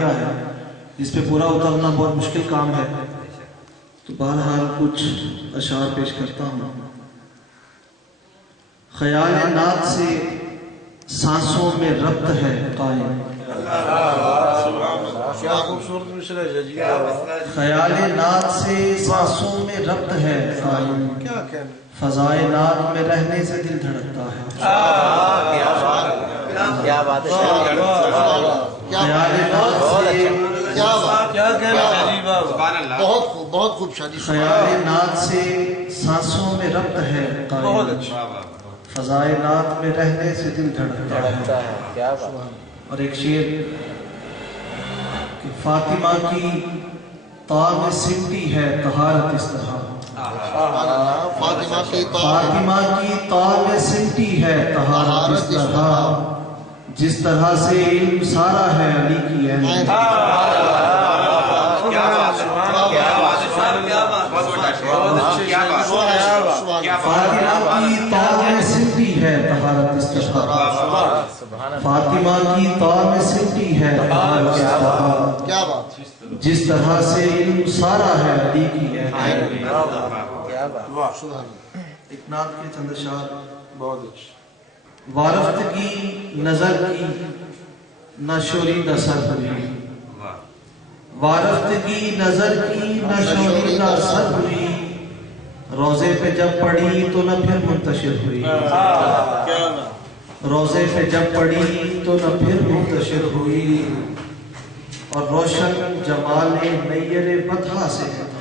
حالیہ ہے، اس پہ پورا اترنا بہت مشکل کام ہے، تو بہرحال کچھ اشعار پیش کرتا ہوں۔ خیال نات سے سانسوں میں ربط ہے قائم، کیا خوبصورت مشرا ہے جی، خیال نات سے سانسوں میں ربط ہے قائم، کیا کہنا، فضائے نات میں رہنے سے دل دھڑکتا ہے۔ کیا بات ہے، خیال نات سے کیا بات، کیا کہنا عجیب بابا، بہت خوب، بہت خوب شادی، خیال نات سے سانسوں میں ربط ہے بہت قائم، اچھا، فضائے نات میں رہنے سے دل دھڑکتا ہے۔ کیا بات، اور ایک شعر کہ فاطمہ کی طا میں سمٹی ہے طہارت اس طرح، فاطمہ کی فاطمہ کی طا میں سمٹی ہے طہارت اس طرح، جس طرح سے علم سارا ہے علی کی عین، فاطمہ کی طا میں سمٹی ہے طہارت اس طرح، فاطمہ کی طا میں سمٹی ہے طہارت اس طرح، کیا بات، جس طرح سے علم سارا ہے علی کی عین۔ ایک نعت کے چند اشعار۔ بہت اچھا، وارفتگی نظر کی نہ شوریدہ سر ہوئی، وارفتگی نظر کی نہ شوریدہ سر ہوئی، روزے پہ جب پڑی تو نہ پھر منتشر ہوئی، روزے پہ جب پڑی تو نہ پھر منتشر ہوئی، اور روشن جمال نیر بطحا سے ہے تمام،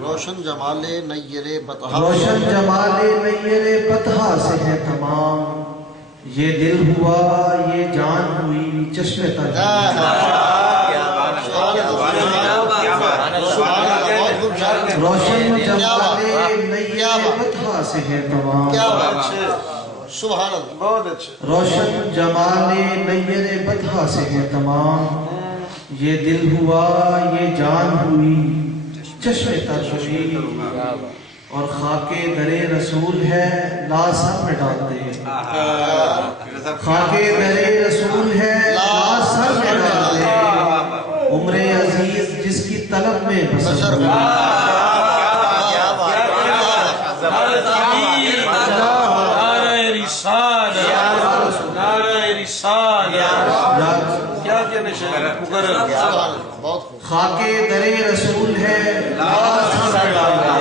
روشن جمال نیر بطحا، روشن جمال نیر بطحا سے ہے تمام، یہ دل ہوا یہ جان ہوئی چشم تر، روشن جمال نیر بطحا سے ہے تمام، کیا بات، سبحان اللہ، بہت اچھا، روشن جمال نیر بطحا سے ہے تمام، یہ دل ہوا یہ جان ہوئی چشم تر ہوئی، اور خاک در رسول ہے لا سر میں ڈال دے، خاک در رسول ہے لا سر میں ڈال دے، عمر عزیز جس کی طلب میں بسر ہوئی، خاک در رسول ہے لا سر میں ڈال دے،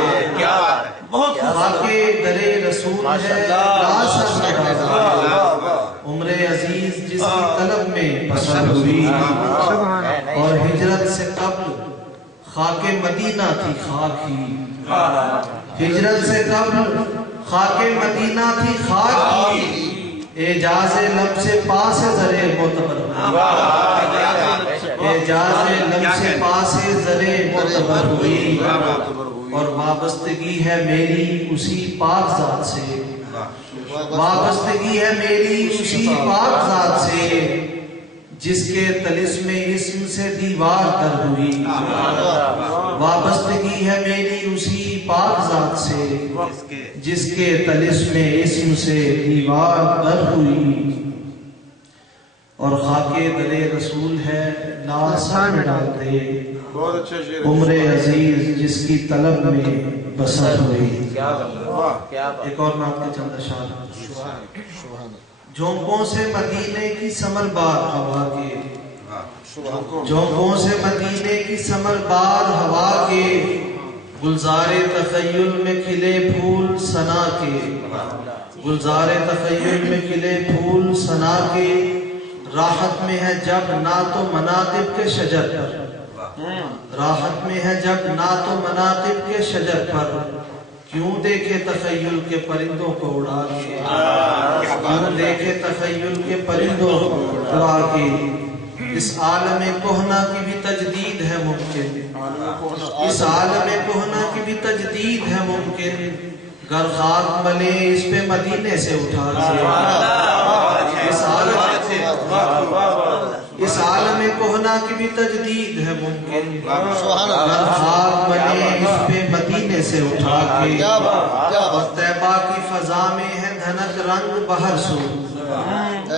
خاک در رسول ہے لا سر میں ڈال دے، عمر عزیز جس کی طلب میں بسر ہوئی، اور ہجرت سے قبل خاک مدینہ تھی خاک ہی، ہجرت سے قبل خاک مدینہ تھی خاک ہی، اعجاز لب سے پاس زرے معتبر ہوئی، اعجاز لب سے پاس زرے معتبر ہوئی، اور وابستگی ہے میری اسی پاک ذات سے، وابستگی ہے میری اسی پاک ذات سے، جس کے طلسم اسم سے دیوار در ہوئی، وابستگی ہے میری اسی پاک ذات سے، جس کے طلسم اسم سے دیوار در ہوئی، اور خاک در رسول ہے لا سر میں ڈال دے، بہت اچھا شعر، عمر عزیز جس کی طلب میں بسر ہوئی۔ ایک اور نعت کے چند اشعار۔ جھونکوں سے مدینے کی سمر بار ہوا کے، جھونکوں سے مدینے کی سمر بار ہوا کے، گلزار تخیل میں کھلے پھول ثنا کے، گلزار تخیل میں کھلے پھول ثنا کے، راحت میں ہے جب نعت و مناقب کے شجر پر، راحت میں ہے جب نعت و مناقب کے شجر پر، کیوں دیکھے تخیل کے پرندوں کو اڑا کے، کیوں دیکھے تخیل کے پرندوں کو اڑا کے، اس عالم کہنا کی بھی تجدید ہے ممکن، اس عالم کہنا کی بھی تجدید ہے ممکن، گر خاک ملے اس پہ مدینے سے اٹھا کے، اس عالم کہنا کی بھی تجدید ہے ممکن، گر خاک ملے اس پہ مدینے سے اٹھا کے، اور طیبہ کی فضا میں ہے دھنک رنگ بہر سو،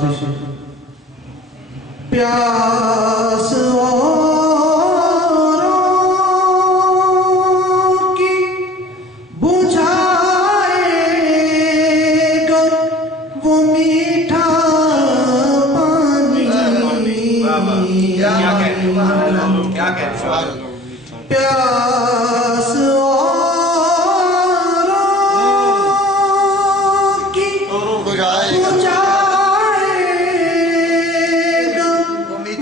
خواہش پیاس اوروں کی بجھائے گا وہ میٹھا پانی پیاس اوروں کی بجھائے گا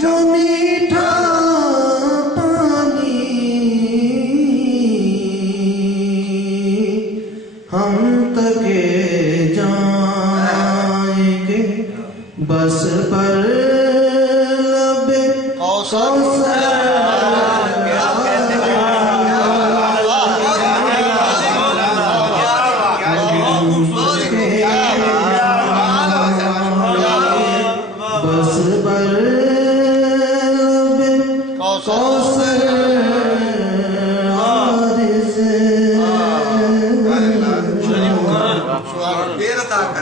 وہ میٹھا پانی ہم تکے جائیں گے بس پر لب کوثر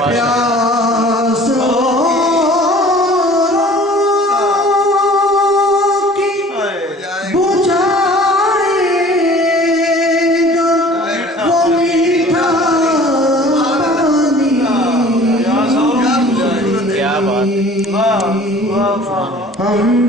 پیاس اوروں کی بجھائے گا وہ میٹھا پانی ہم